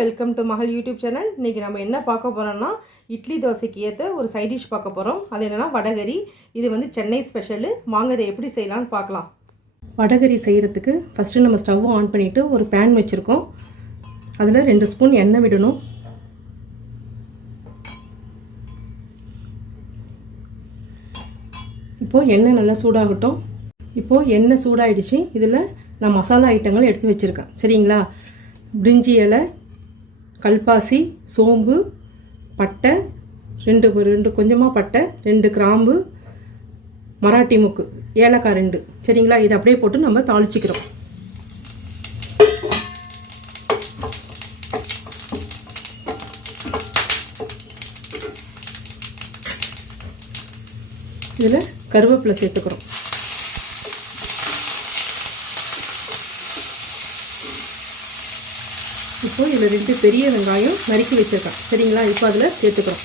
Welcome to மகள் YouTube channel. இன்றைக்கி நம்ம என்ன பார்க்க போகிறோம்னா இட்லி தோசைக்கு ஏற்ற ஒரு சைட் டிஷ் பார்க்க போகிறோம். அது என்னென்னா வடகரி. இது வந்து சென்னை ஸ்பெஷலு. வாங்க இதை எப்படி செய்யலான்னு பார்க்கலாம். வடகரி செய்கிறதுக்கு ஃபஸ்ட்டு நம்ம ஸ்டவ் ஆன் பண்ணிவிட்டு ஒரு பேன் வச்சுருக்கோம். அதில் 2 ஸ்பூன் எண்ணெய் விடணும். இப்போது எண்ணெய் நல்லா சூடாகட்டும். இப்போது எண்ணெய் சூடாகிடுச்சு. இதில் நான் மசாலா ஐட்டங்கள் எடுத்து வச்சுருக்கேன். சரிங்களா? பிரிஞ்சி இலை, கல்பாசி, சோம்பு, பட்டை, ரெண்டு கொஞ்சமாக பட்டை, 2 கிராம்பு, மராட்டி முக்கு, ஏலக்காய் 2. சரிங்களா? இதை அப்படியே போட்டு நம்ம தாளிச்சிக்கிறோம். இதில் கருவேப்பிலை சேர்த்துக்கிறோம். இப்போ இதில் 2 பெரிய வெங்காயம் நறுக்கி வச்சுருக்கேன். சரிங்களா? இப்போ அதில் சேர்த்துக்கிறோம்.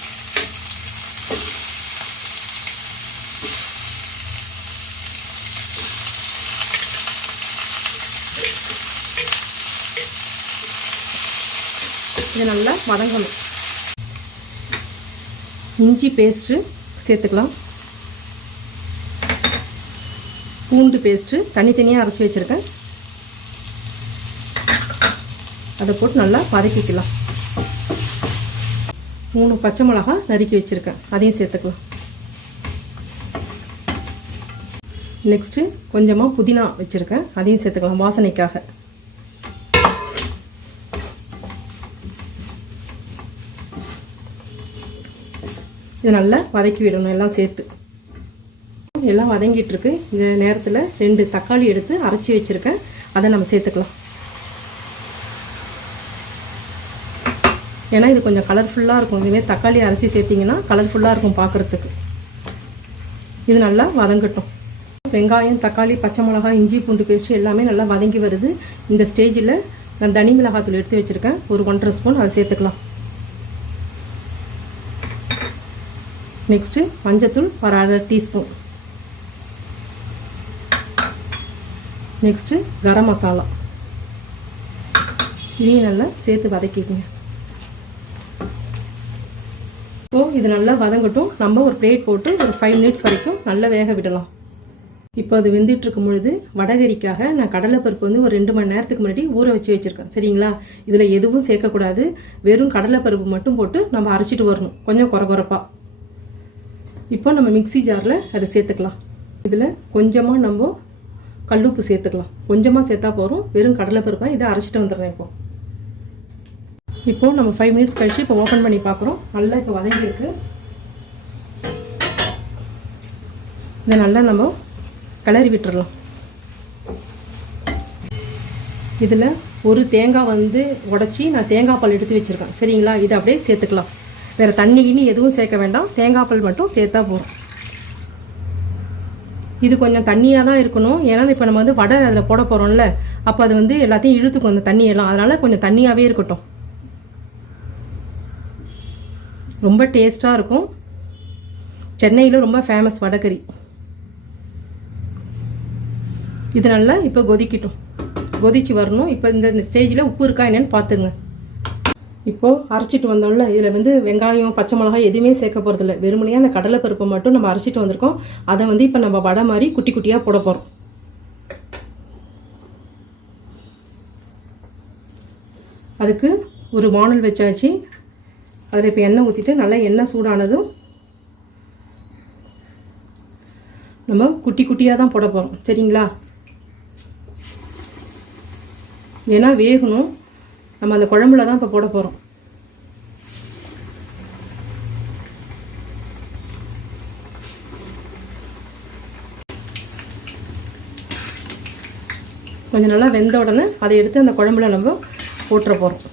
இது நல்லா வதங்கணும். இஞ்சி பேஸ்ட்டு சேர்த்துக்கலாம். பூண்டு பேஸ்ட்டு தனித்தனியாக அரைச்சி வச்சுருக்கேன். அதை போட்டு நல்லா வதக்கிக்கலாம். 3 பச்சை மிளகாய் நறுக்கி வச்சுருக்கேன். அதையும் சேர்த்துக்கலாம். நெக்ஸ்ட்டு கொஞ்சமாக புதினா வச்சுருக்கேன். அதையும் சேர்த்துக்கலாம் வாசனைக்காக. இதை நல்லா வதக்கி விடணும். எல்லாம் சேர்த்து எல்லாம் வதங்கிட்டுருக்கு. இந்த நேரத்தில் 2 தக்காளி எடுத்து அரைச்சி வச்சுருக்கேன். அதை நம்ம சேர்த்துக்கலாம். ஏன்னா இது கொஞ்சம் கலர்ஃபுல்லாக இருக்கும். இதுமாரி தக்காளி அரைச்சி சேர்த்திங்கன்னா கலர்ஃபுல்லாக இருக்கும் பார்க்குறதுக்கு. இது நல்லா வதங்கட்டும். வெங்காயம், தக்காளி, பச்சை மிளகாய், இஞ்சி பூண்டு பேஸ்ட்டு எல்லாமே நல்லா வதங்கி வருது. இந்த ஸ்டேஜில் நான் தனி மிளகாத்தூள் எடுத்து வச்சுருக்கேன். ஒரு 1.5 ஸ்பூன் அதை சேர்த்துக்கலாம். நெக்ஸ்ட்டு மஞ்சத்தூள் ஒரு 1/2 டீஸ்பூன். நெக்ஸ்ட்டு கரம் மசாலா. இதையும் நல்லா சேர்த்து வதக்கிக்கோங்க. இப்போது இது நல்லா வதங்கட்டும். நம்ம ஒரு பிளேட் போட்டு ஒரு 5 மினிட்ஸ் வரைக்கும் நல்லா வேக விடலாம். இப்போ அது வெந்துட்டு இருக்கும் பொழுது வடகரிக்காக நான் கடலைப்பருப்பு வந்து ஒரு 2 மணி நேரத்துக்கு முன்னாடி ஊற வச்சு வச்சுருக்கேன். சரிங்களா? இதில் எதுவும் சேர்க்கக்கூடாது. வெறும் கடலைப்பருப்பு மட்டும் போட்டு நம்ம அரைச்சிட்டு வரணும், கொஞ்சம் குறகுறப்பாக. இப்போ நம்ம மிக்சி ஜாரில் அதை சேர்த்துக்கலாம். இதில் கொஞ்சமாக நம்ம கல்லுப்பு சேர்த்துக்கலாம். கொஞ்சமாக சேர்த்தா போகிறோம். வெறும் கடலைப்பருப்பை இதை அரைச்சிட்டு வந்துடுறேன். இப்போது நம்ம 5 மினிட்ஸ் கழிச்சு இப்போ ஓப்பன் பண்ணி பார்க்குறோம். நல்லா இப்போ வதங்கியிருக்கு. இதை நல்லா நம்ம கிளறி விட்டுறலாம். இதில் ஒரு தேங்காய் வந்து உடச்சி நான் தேங்காய் பால் எடுத்து வச்சுருக்கேன். சரிங்களா? இதை அப்படியே சேர்த்துக்கலாம். வேறு தண்ணி கிண்ணி எதுவும் சேர்க்க வேண்டாம். தேங்காய் பால் மட்டும் சேர்த்தா போகிறோம். இது கொஞ்சம் தண்ணியாக தான் இருக்கணும். ஏன்னா இப்போ நம்ம வந்து வடை அதில் போட போகிறோம்ல, அப்போ அது வந்து எல்லாத்தையும் இழுத்துக்கும் அந்த தண்ணியெல்லாம். அதனால் கொஞ்சம் தண்ணியாகவே இருக்கட்டும். ரொம்ப டேஸ்ட்டாக இருக்கும். சென்னையில் ரொம்ப ஃபேமஸ் வடகரி. இது நல்லா இப்போ கொதிக்கட்டும். கொதிச்சு வரணும். இப்போ இந்த ஸ்டேஜில் உப்பு இருக்கா என்னன்னு பார்த்துங்க. இப்போது அரைச்சிட்டு வந்தோம்ல, இதில் வந்து வெங்காயம், பச்சை மிளகாய் எதுவுமே சேர்க்க போகிறதில்ல. வெறுமனையாக அந்த கடலைப்பருப்பை மட்டும் நம்ம அரைச்சிட்டு வந்திருக்கோம். அதை வந்து இப்போ நம்ம வடை மாதிரி குட்டி குட்டியாக போட போகிறோம். அதுக்கு ஒரு வானல் வச்சாச்சு. அதில் இப்போ எண்ணெய் ஊற்றிட்டு நல்லா எண்ணெய் சூடானதும் நம்ம குட்டி குட்டியாக தான் போட போகிறோம். சரிங்களா? ஏன்னா வேகணும். நம்ம அந்த குழம்புல தான் இப்போ போட போகிறோம். கொஞ்சம் நல்லா வெந்த உடனே அதை எடுத்து அந்த குழம்புல நம்ம போட்டுற போகிறோம்.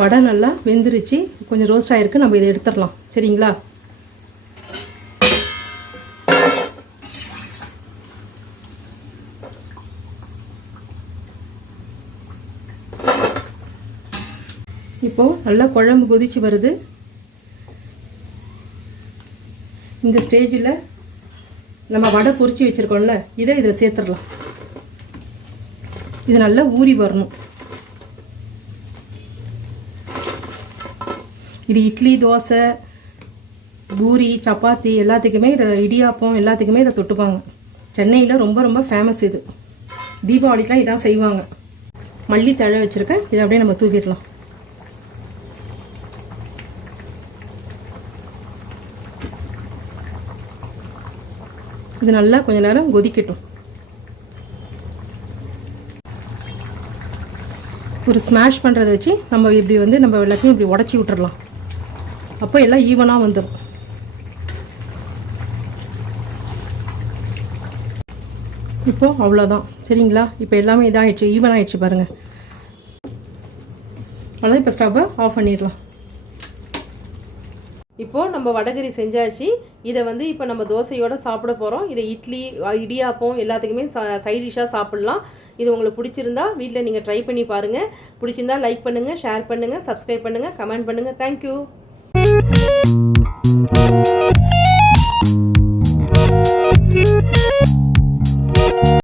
வடை நல்லா வெந்துருச்சு. கொஞ்சம் ரோஸ்ட் ஆகிருக்கு. நம்ம இதை எடுத்துடலாம். சரிங்களா? இப்போது நல்லா குழம்பு கொதிச்சு வருது. இந்த ஸ்டேஜில் நம்ம வடை பொரிச்சு வச்சுருக்கோம்ல, இதை இதில் சேர்த்துடலாம். இது நல்லா ஊறி வரணும். இது இட்லி, தோசை, பூரி, சப்பாத்தி எல்லாத்துக்குமே இதை, இடியாப்பம் எல்லாத்துக்குமே இதை தொட்டுப்பாங்க. சென்னையில் ரொம்ப ரொம்ப ஃபேமஸ் இது. தீபாவளிக்கெலாம் இதான் செய்வாங்க. மல்லி தழை வச்சுருக்கேன், இதை அப்படியே நம்ம தூவிடலாம். இது நல்லா கொஞ்ச நேரம் கொதிக்கட்டும். ஒரு ஸ்மாஷ் பண்ணுறதை வச்சு நம்ம இப்படி வந்து நம்ம எல்லாத்தையும் இப்படி உடச்சி விட்டுறலாம். அப்போ எல்லாம் ஈவனாக வந்துடும். இப்போது அவ்வளோதான், சரிங்களா? இப்போ எல்லாமே இதாகிடுச்சு, ஈவன் ஆகிடுச்சு பாருங்கள். அவ்வளோதான். இப்போ ஸ்டவ்வை ஆஃப் பண்ணிடலாம். இப்போது நம்ம வடகரி செஞ்சாச்சு. இதை வந்து இப்போ நம்ம தோசையோடு சாப்பிட போகிறோம். இதை இட்லி, இடியாப்பம் எல்லாத்துக்குமே சைட் டிஷ்ஷாக சாப்பிட்லாம். இது உங்களுக்கு பிடிச்சிருந்தா வீட்டில் நீங்கள் ட்ரை பண்ணி பாருங்கள். பிடிச்சிருந்தா லைக் பண்ணுங்கள், ஷேர் பண்ணுங்கள், சப்ஸ்கிரைப் பண்ணுங்கள், கமெண்ட் பண்ணுங்கள். தேங்க்யூ.